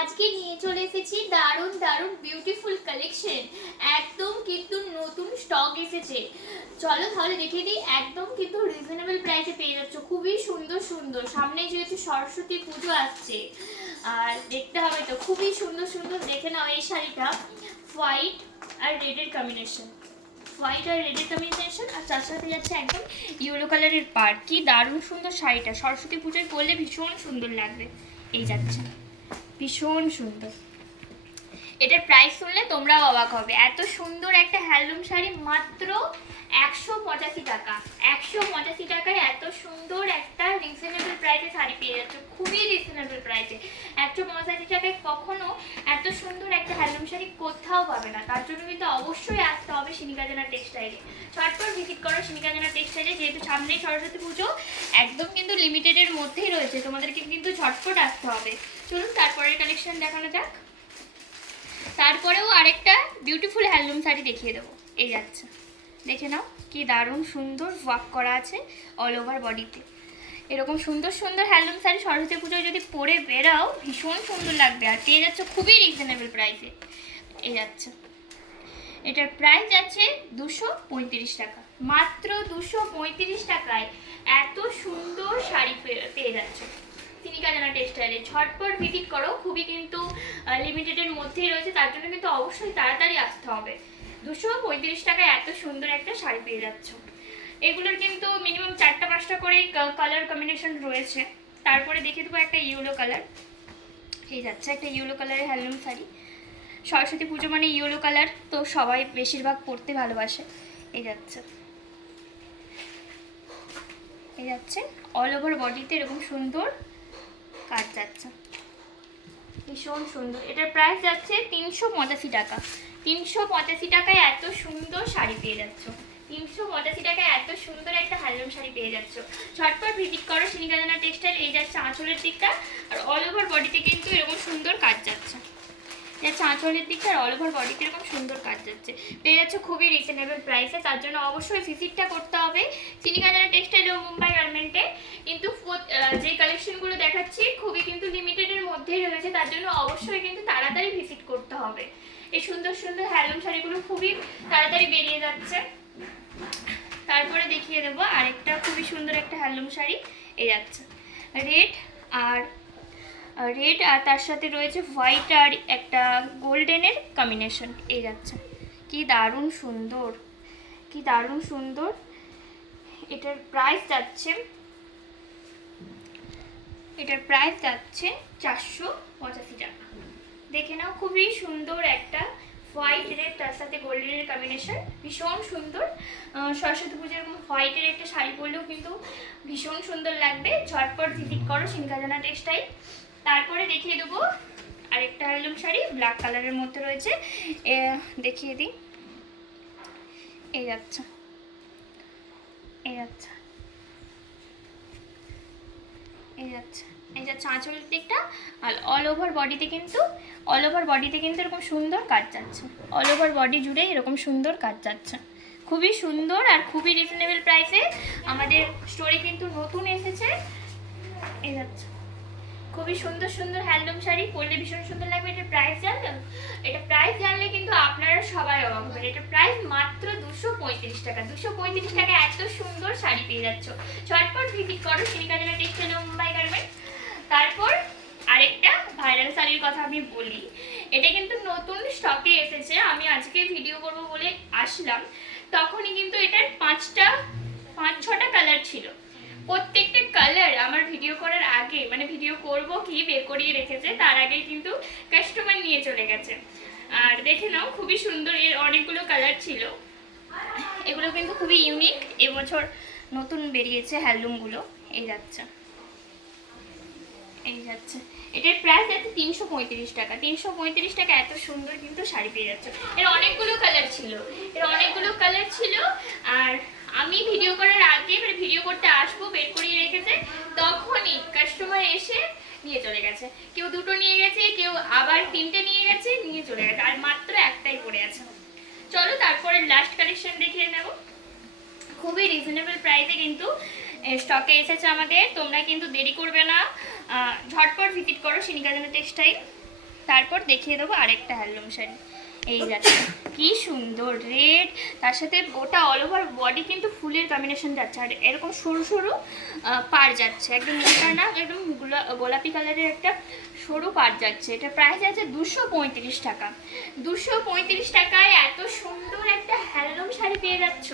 আজকে নিয়ে চলে এসেছি দারুণ দারুণ বিউটিফুল কালেকশন। একদম কিন্তু নতুন স্টক এসেছে। চলো তাহলে দেখিয়ে দিই। একদম কিন্তু রিজনেবল প্রাইসে পেয়ে যাচ্ছ, খুবই সুন্দর সুন্দর। সামনে যেহেতু সরস্বতী পুজো আসছে আর দেখতে হবে তো, খুবই সুন্দর সুন্দর। দেখে নাও এই শাড়িটা, হোয়াইট আর রেডের কম্বিনেশন, হোয়াইট আর রেডের কম্বিনেশন, আর তার সাথে যাচ্ছে একদম ইয়েলো কালারের পাড়। কি দারুণ সুন্দর শাড়িটা, সরস্বতী পুজোয় পরলে ভীষণ সুন্দর লাগবে। এই যাচ্ছে, ভীষণ সুন্দর। এটার প্রাইস শুনলে তোমরাও অবাক হবে। এত সুন্দর একটা হ্যান্ডলুম শাড়ি মাত্র 185 টাকা। 185 টাকায় এত সুন্দর একটা রিজনেবল প্রাইসে শাড়ি পেয়ে যাচ্ছ, খুবই রিজনেবল প্রাইসে। 185 টাকায় কখনো এত সুন্দর একটা হ্যান্ডলুম শাড়ি কোথাও পাবে না। তার জন্য কিন্তু অবশ্যই আসতে হবে সিনিকাজানা টেক্সটাইলে। ঝটপট ভিজিট করো সিনিকাজানা টেক্সটাইলে, যেহেতু সামনেই সরস্বতী পুজো, একদম কিন্তু লিমিটেডের মধ্যেই রয়েছে, তোমাদেরকে কিন্তু ঝটপট আসতে হবে। চলুন তারপরের কালেকশন দেখানো যাক। তারপরেও আরেকটা বিউটিফুল হ্যান্ডলুম শাড়ি দেখিয়ে দেবো। এই যাচ্ছে, দেখে নাও কি দারুণ সুন্দর ওয়ার্ক করা আছে অল ওভার বডিতে। এরকম সুন্দর সুন্দর হ্যান্ডলুম শাড়ি সরস্বতী পুজোয় যদি পরে বেরাও ভীষণ সুন্দর লাগবে, আর পেয়ে যাচ্ছে খুবই রিজনেবল প্রাইসে। এই যাচ্ছে, এটার প্রাইস যাচ্ছে 235 টাকা। মাত্র 235 টাকায় এত সুন্দর শাড়ি পেয়ে যাচ্ছে সিনিকাজানা টেক্সটাইলে। ঝটপট ভিজিট করো, খুবই কিন্তু লিমিটেডের মধ্যেই রয়েছে, তার জন্য কিন্তু অবশ্যই তাড়াতাড়ি আসতে হবে। 235 টাকায় এত সুন্দর একটা শাড়ি পেয়ে যাচ্ছ। এগুলোর কিন্তু মিনিমাম 4টা-5টা করে কালার কম্বিনেশন রয়েছে। তারপরে দেখে দেবো একটা ইয়েলো কালার। এই যাচ্ছে একটা ইয়েলো কালারের হ্যান্ডলুম শাড়ি। সরস্বতী পুজো মানে ইয়েলো কালার তো সবাই বেশিরভাগ পরতে ভালোবাসে। এই যাচ্ছে, এই যাচ্ছে অল ওভার বডিতে এরকম সুন্দর কাজ যাচ্ছে, ভীষণ সুন্দর। এটার প্রাইস যাচ্ছে 385 টাকা। 385 টাকায় এত সুন্দর শাড়ি পেয়ে যাচ্ছ। 385 টাকায় এত সুন্দর একটা হ্যান্ডলুম শাড়ি পেয়ে যাচ্ছ। ঝটপট ভিজিট করো সিনিকাজানা টেক্সটাইল। এই যাচ্ছে আঁচলের দিকটা, আর অল ওভার বডিতে কিন্তু এরকম সুন্দর কাজ যাচ্ছে। যাচ্ছে আঁচলের দিকটা আর অল ওভার বডিতে এরকম সুন্দর কাজ যাচ্ছে। পেয়ে যাচ্ছে খুবই রিজনেবল প্রাইসে, তার জন্য অবশ্যই ভিজিটটা করতে হবে সিনিকাজানা টেক্সটাইল ও মুম্বাই গার্মেন্টে। কিন্তু যে কালেকশনগুলো দেখাচ্ছি খুবই কিন্তু লিমিটেডের মধ্যেই রয়েছে, তার জন্য অবশ্যই কিন্তু তাড়াতাড়ি ভিজিট করতে হবে। এই সুন্দর সুন্দর হ্যান্ডলুম শাড়িগুলো খুবই তাড়াতাড়ি বেরিয়ে যাচ্ছে। তারপরে দেখিয়ে দেবো আরেকটা খুবই সুন্দর একটা হ্যান্ডলুম শাড়ি। এই যাচ্ছে রেড আর তার সাথে রয়েছে হোয়াইট আর একটা গোল্ডেনের কম্বিনেশন। এই যাচ্ছে, কি দারুণ সুন্দর, কি দারুণ সুন্দর। এটার প্রাইস যাচ্ছে 485 টাকা। দেখে নাও, খুবই সুন্দর একটা হোয়াইট রেড তার সাথে গোল্ডেনের কম্বিনেশন, ভীষণ সুন্দর। সরস্বতী পুজোর হোয়াইটের একটা শাড়ি পরলেও কিন্তু ভীষণ সুন্দর লাগবে। ঝটপট ভিজিট করো সিনিকাজানা টেক্সটাইল। তারপরে দেখিয়ে দেবো আরেকটা হ্যান্ডলুম শাড়ি, ব্ল্যাক কালারের মধ্যে রয়েছে। দেখিয়ে দিই। এই যাচ্ছে, এই যাচ্ছে, এই যাচ্ছে, এই যাচ্ছে আঁচলের দিকটা, আর অল ওভার বডিতে কিন্তু এরকম সুন্দর কাজ যাচ্ছে। অল ওভার বডি জুড়ে এরকম সুন্দর কাজ যাচ্ছে, খুবই সুন্দর আর খুবই রিজনেবল প্রাইসে আমাদের স্টোরে কিন্তু নতুন এসেছে। এই যাচ্ছে, খুবই সুন্দর সুন্দর হ্যান্ডলুম শাড়ি, পরলে ভীষণ সুন্দর লাগবে। এটার প্রাইস জানলেন? এটা প্রাইস জানলে কিন্তু আপনারা সবাই অবাক হবেন। এটা প্রাইস মাত্র 235 টাকা। 235 টাকা এত সুন্দর শাড়ি পেয়ে যাচ্ছ। ঝটপট ভিজিট করো সিনিকাজানা টেক্সটাইল ও মুম্বাই গার্মেন্ট। তারপর আরেকটা ভাইরাল শাড়ির কথা আমি বলি। এটা কিন্তু নতুন স্টকে এসেছে, আমি আজকে ভিডিও করব বলে আসলাম, তখনই কিন্তু এটার 5-6টা কালার ছিল। প্রত্যেকটা কালার আমার ভিডিও করার আগে, মানে ভিডিও করব কি বের করিয়ে রেখেছে, তার আগেই কিন্তু কাস্টমার নিয়ে চলে গেছে। আর দেখে নাও, খুবই সুন্দর, এর অনেকগুলো কালার ছিল। এগুলো কিন্তু খুবই ইউনিক, এবছর নতুন বেরিয়েছে হ্যান্ডলুমগুলো। এই যাচ্ছে, এই যাচ্ছে, এটার প্রাইস যাচ্ছে 335 টাকা। 335 টাকা এত সুন্দর কিন্তু শাড়ি পেয়ে যাচ্ছে। এর অনেকগুলো কালার ছিল, আর আমি ভিডিও করার আগে, মানে ভিডিও করতে আসবো বের করিয়ে রেখেছে, তখনই কাস্টমার এসে নিয়ে চলে গেছে। কেউ 2টো নিয়ে গেছে, কেউ আবার 3টে নিয়ে গেছে, নিয়ে চলে গেছে, আর মাত্র একটাই পড়ে আছে। চলো তারপরে লাস্ট কালেকশন দেখিয়ে নেব। খুবই রিজনেবল প্রাইসে কিন্তু স্টকে এসেছে আমাদের, তোমরা কিন্তু দেরি করবে না, ঝটপট ভিজিট করো সিনিকাজানা টেক্সটাইল। তারপর দেখিয়ে দেবো আরেকটা হ্যান্ডলুম শাড়ি। এই যাচ্ছে কি সুন্দর রেড, তার সাথে গোটা অল ওভার বডি কিন্তু ফুলের কম্বিনেশন যাচ্ছে, আর এরকম সরু সরু পাড় যাচ্ছে, একদম মোটা না, একদম গোলাপি কালারের একটা সরু পাড় যাচ্ছে। এটা প্রাইস আছে 235 টাকা। 235 টাকায় এত সুন্দর একটা হ্যান্ডলুম শাড়ি পেয়ে যাচ্ছ।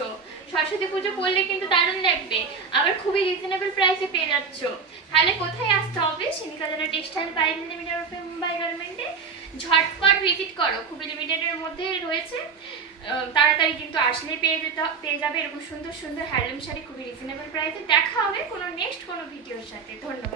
সরস্বতী পুজো করলে কিন্তু দারুণ লাগবে, আবার খুবই রিজনেবল প্রাইসে পেয়ে যাচ্ছ। তাহলে কোথায় আসতে হবে? সিনিকাজারা textile private limited of Mumbai গার্মেন্টে ঝটপট ভিজিট করো, খুবই লিমিটেডের মধ্যে রয়েছে। তাড়াতাড়ি কিন্তু আসলেই পেয়ে যাবে এরকম সুন্দর সুন্দর হ্যান্ডলুম শাড়ি খুবই রিজনেবল প্রাইসে। দেখা হবে কোনো নেক্সট কোনো ভিডিওর সাথে। ধন্যবাদ।